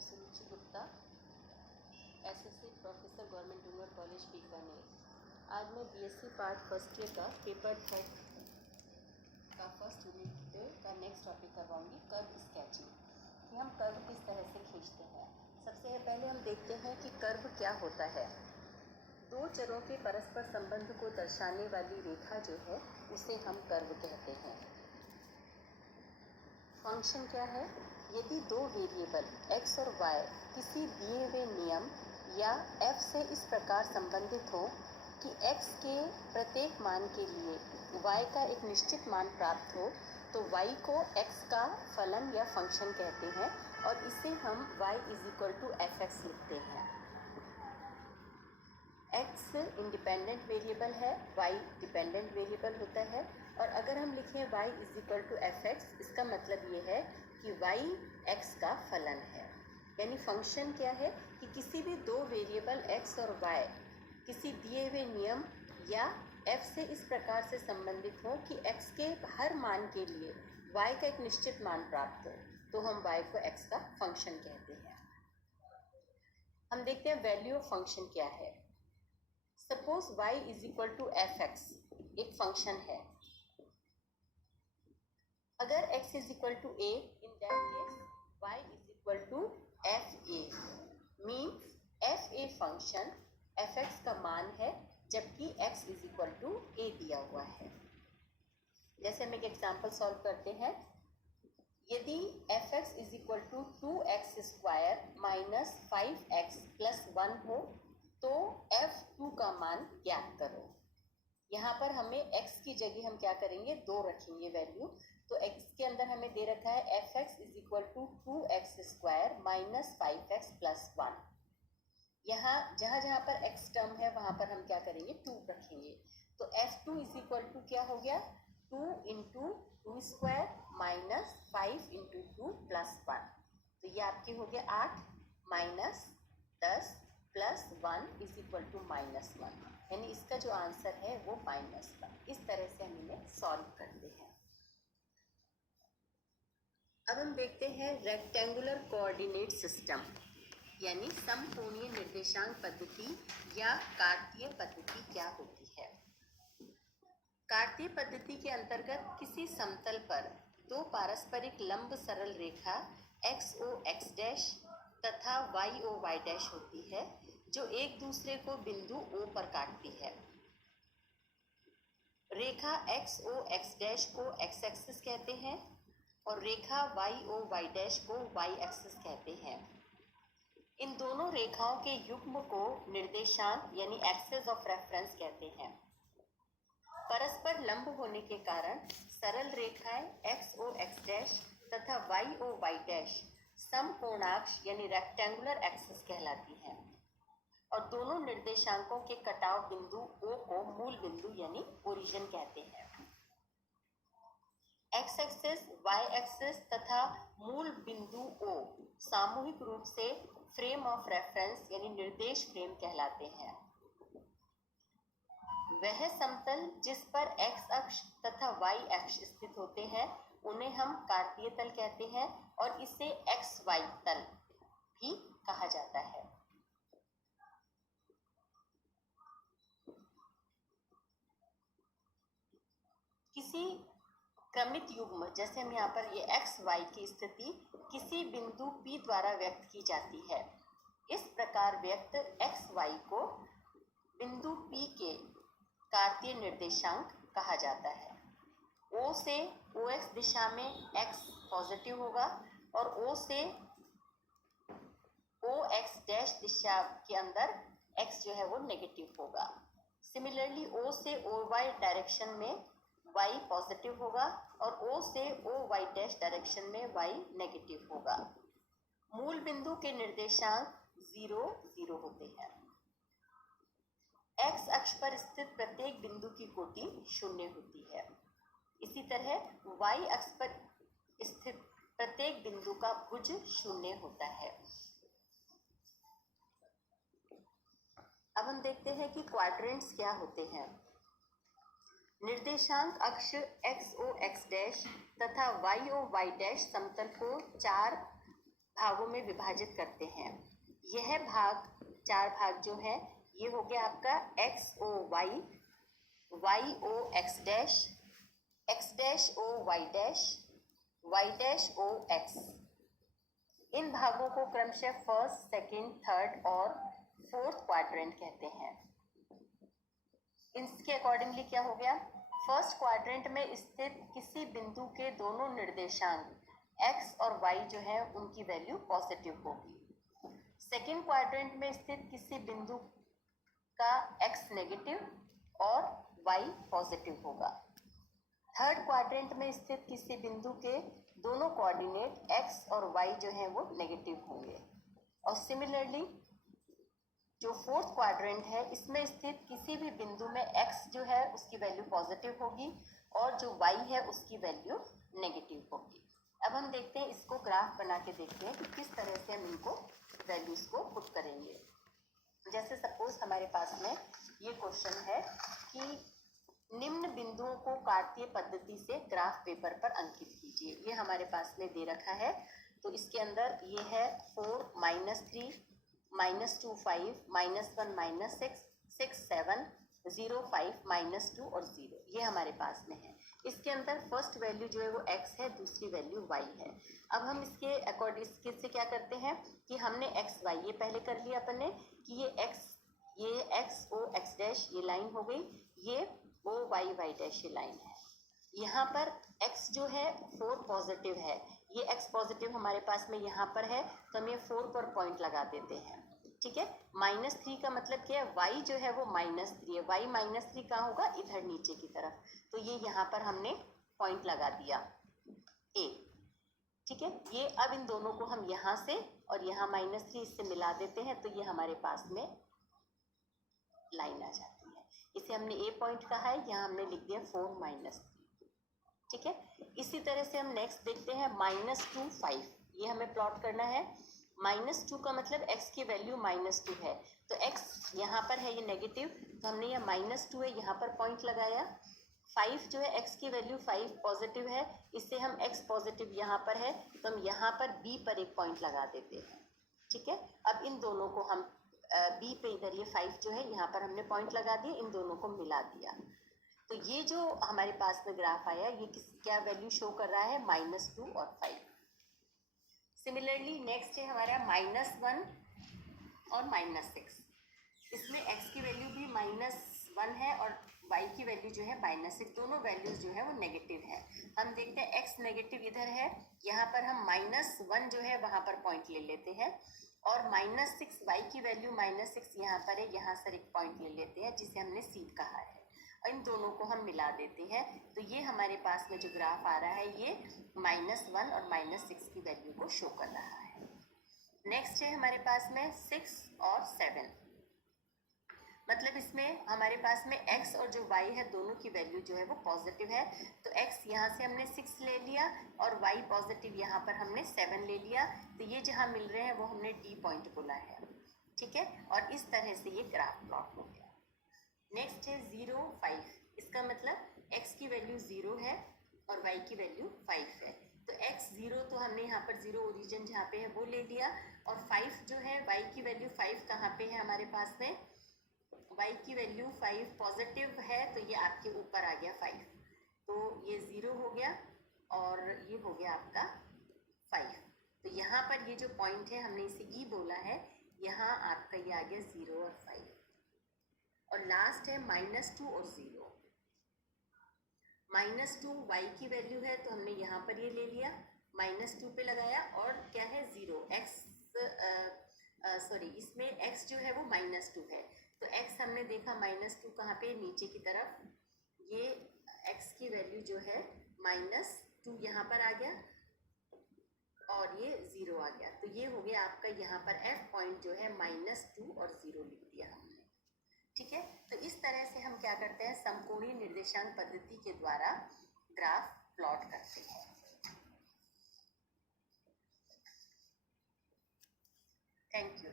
Doctor Suruchi Gupta, SSC professor government junior college Bikaner. आज मैं BSc part first year का paper third का फर्स्ट यूनिट का नेक्स्ट टॉपिक करवाऊंगी, कर्व स्केचिंग, कि हम कर्व किस तरह से खींचते हैं। सबसे पहले हम देखते हैं कि कर्व क्या होता है। दो चरों के परस्पर संबंध को दर्शाने वाली रेखा जो है उसे हम कर्व कहते हैं। फंक्शन क्या है? यदि दो वेरिएबल x और y किसी दिए हुए नियम या f से इस प्रकार संबंधित हो कि x के प्रत्येक मान के लिए y का एक निश्चित मान प्राप्त हो, तो y को x का फलन या फंक्शन कहते हैं और इसे हम y = fx लिखते हैं। x इंडिपेंडेंट वेरिएबल है, y डिपेंडेंट वेरिएबल होता है, और अगर हम लिखें y = fx, इसका मतलब ये है कि y x का फलन है। यानी फंक्शन क्या है कि किसी भी दो वेरिएबल x और y किसी दिए हुए नियम या f से इस प्रकार से संबंधित हो कि x के हर मान के लिए y का एक निश्चित मान प्राप्त हो, तो हम y को x का फंक्शन कहते हैं। हम देखते हैं वैल्यू ऑफ फंक्शन क्या है। सपोज y = fx एक फंक्शन है। अगर x = a, in that case y = fa, means fa function fx का मान है जबकि x = a दिया हुआ है। जैसे हम एक एग्जाम्पल सॉल्व करते हैं। यदि fx = 2x² - 5x + 1 हो तो f2 का मान ज्ञात करो। यहाँ पर हमें x की जगह हम क्या करेंगे, 2 रखेंगे वैल्यू। तो x के अंदर हमें दे रखा है fx = 2x² - 5x + 1। यहाँ जहाँ पर x टर्म है वहाँ पर हम क्या करेंगे, 2 रखेंगे। तो f2 = क्या हो गया, 2 × 2² - 5 × 2 + 1। तो ये आपके हो गया 8 - 10 + 1 = -1, यानी इसका जो आंसर है वो -1। इस तरह से हम इन्हें सॉल्व करते हैं। अब हम देखते हैं रेक्टेंगुलर कोऑर्डिनेट सिस्टम, यानी समकोणीय निर्देशांक पद्धति या कार्तीय पद्धति क्या होती है। कार्तीय पद्धति के अंतर्गत किसी समतल पर दो पारस्परिक लंब सरल रेखा XOX' तथा YOY' होती है जो एक दूसरे को बिंदु O पर काटती है। रेखा XOX' को x एक्सिस कहते हैं और रेखा YOY' को y एक्सिस कहते हैं। इन दोनों रेखाओं के युग्म को निर्देशांक यानी एक्सिस ऑफ रेफरेंस कहते हैं। परस्पर लंब होने के कारण सरल रेखाएं XOX' तथा YOY' समकोणाक्ष यानी रेक्टेंगुलर एक्सिस कहलाती हैं और दोनों निर्देशांकों के कटाव बिंदु O को मूल बिंदु यानी ओरिजिन कहते हैं। x एक्सिस, y एक्सिस तथा मूल बिंदु O सामूहिक रूप से फ्रेम ऑफ रेफरेंस यानी निर्देश फ्रेम कहलाते हैं। वह समतल जिस पर x अक्ष तथा y अक्ष स्थित होते हैं उन्हें हम कार्तीय तल कहते हैं और इसे XY तल भी कहा जाता है। किसी क्रमित युग्म, जैसे हम यहाँ पर ये XY की स्थिति किसी बिंदु P द्वारा व्यक्त की जाती है। इस प्रकार व्यक्त XY को बिंदु P के कार्तीय निर्देशांक कहा जाता है। O से OX दिशा में x पॉजिटिव होगा और O से OX' दिशा के अंदर x जो है वो नेगेटिव होगा। सिमिलरली O से OY डायरेक्शन में y पॉजिटिव होगा और O से OY' डायरेक्शन में y नेगेटिव होगा। मूल बिंदु के निर्देशांक 0, 0 होते हैं। x अक्ष पर स्थित प्रत्येक बिंदु की कोटि 0 होती है। इसी तरह y अक्ष पर स्थित प्रत्येक बिंदु का भुज 0 होता है। अब हम देखते हैं कि क्वाड्रेंट्स क्या होते हैं। निर्देशांक अक्ष XOX' तथा YOY' समतल को 4 भागों में विभाजित करते हैं। यह भाग, 4 भाग जो है, ये हो गया आपका X O Y, Y O X dash, X dash O Y dash, Y dash O X. इन भागों को क्रमशः फर्स्ट, सेकंड, थर्ड और फोर्थ क्वाड्रेंट कहते हैं। इसके अकॉर्डिंगली क्या हो गया, फर्स्ट क्वाड्रेंट में स्थित किसी बिंदु के दोनों निर्देशांक x और y जो है उनकी वैल्यू पॉजिटिव होगी। सेकंड क्वाड्रेंट में स्थित किसी बिंदु का x नेगेटिव और y पॉजिटिव होगा। थर्ड क्वाड्रेंट में स्थित किसी बिंदु के दोनों कोऑर्डिनेट x और y जो है वो नेगेटिव होंगे। और सिमिलरली जो फोर्थ क्वाड्रेंट है, इसमें स्थित किसी भी बिंदु में x जो है उसकी वैल्यू पॉजिटिव होगी और जो y है उसकी वैल्यू नेगेटिव होगी। अब हम देखते हैं, इसको ग्राफ बना के देखते हैं कि किस तरह से हम इनको वैल्यूज को पुट करेंगे। जैसे सपोज हमारे पास में ये क्वेश्चन है कि निम्न बिंदुओं को कार्तीय पद्धति से ग्राफ पेपर पर अंकित कीजिए। ये हमारे पास में दे रखा है, तो इसके अंदर ये है 4, -3, -2, 5, -1, -6, 6, 7, 0, 5, -2 और 0, ये हमारे पास में है। इसके अंदर फर्स्ट वैल्यू जो है वो x है, दूसरी वैल्यू y है। अब हम इसके अकॉर्डिंग इससे क्या करते हैं कि हमने x y ये पहले कर लिया अपन ने कि ये x o x डैश ये लाइन हो गई, ये o y y डैश ये लाइन है। यहाँ पर x जो है 4 पॉजिटिव है, ये x पॉजिटिव हमारे पास में यहाँ पर है, तो हम ये 4 पर पॉइंट लगा देते हैं। ठीक है, -3 का मतलब क्या है, y जो है वो -3 है, y -3 कहाँ होगा, इधर नीचे की तरफ, तो ये यहाँ पर हमने पॉइंट लगा दिया a। ठीक है, ये अब इन दोनों को हम यहाँ से और यहाँ -3 इससे मिला देते हैं, तो ये हमारे पास में लाइन आ जाती है। इसे हमने a पॉइंट कहा है, यहाँ हमने लिख दिया 4 -3। ठीक है, इसी तरह से हम नेक्स्ट देखते हैं -2, 5, ये हमें प्लॉट करना है। -2 का मतलब x की वैल्यू -2 है, तो x यहाँ पर है ये नेगेटिव, तो हमने ये -2 है यहाँ पर पॉइंट लगाया। 5 जो है x की वैल्यू 5 पॉजिटिव है, इससे हम x पॉजिटिव यहाँ पर है, तो हम यहाँ पर b पर एक पॉइंट लगा देते हैं। ठीक है, अब इन दोनों को हम b पे इधर ये 5 जो है यहाँ पर हमने पॉइंट लगा दिया, इन दोनों को मिला दिया, तो ये जो हमारे पास में ग्राफ आया ये क्या वैल्यू शो कर रहा है, -2 और 5। सिमिलरली नेक्स्ट है हमारा -1 और -6। इसमें x की वैल्यू भी -1 है और y की वैल्यू जो है -6, दोनों वैल्यूज जो है वो नेगेटिव है। हम देखते हैं x नेगेटिव इधर है, यहाँ पर हम -1 जो है वहाँ पर पॉइंट ले लेते हैं, और -6 y की वैल्यू -6 यहाँ पर है, यहाँ से एक पॉइंट ले लेते हैं जिसे हमने c कहा है, और इन दोनों को हम मिला देते हैं, तो ये हमारे पास में जो ग्राफ आ रहा है ये -1 और -6 की वैल्यू को शो कर रहा है। नेक्स्ट है हमारे पास में 6 और 7, मतलब इसमें हमारे पास में x और जो y है दोनों की वैल्यू जो है वो पॉजिटिव है, तो x यहाँ से हमने 6 ले लिया और y पॉजिटिव यहाँ पर हमने 7 ले लिया, तो ये जहाँ मिल रहे हैं वो हमने D पॉइंट बोला है। ठीक है, और इस तरह से ये ग्राफ प्लॉट हो गया। नेक्स्ट है 0, 5, इसका मतलब x की वैल्यू 0 है और y की वैल्यू 5 है, तो x 0 तो हमने यहाँ पर 0 ओरिजिन जहाँ पे है वो ले लिया, और 5 जो है y की वैल्यू 5 कहाँ पे है हमारे पास में, y की वैल्यू 5 पॉजिटिव है, तो ये आपके ऊपर आ गया 5, तो ये 0 हो गया और ये हो गया आपका 5, तो यहाँ पर ये जो पॉइंट है हमने इसे E बोला है, यहाँ आपका ये आ गया 0 और 5। और लास्ट है -2 और 0। -2 y की वैल्यू है, तो हमने यहाँ पर ये ले लिया, -2 पे लगाया, और क्या है 0 x इसमें x जो है वो -2 है, तो x हमने देखा -2 कहाँ पे, नीचे की तरफ, ये x की वैल्यू जो है -2 यहाँ पर आ गया और ये 0 आ गया, तो ये हो गया आपका यहाँ पर f पॉइंट जो है -2 और 0 लिख दिया हमने। ठीक है, तो इस तरह से हम क्या करते हैं, समकोणीय निर्देशांक पद्धति के द्वारा ग्राफ प्लॉट करते हैं। Thank you.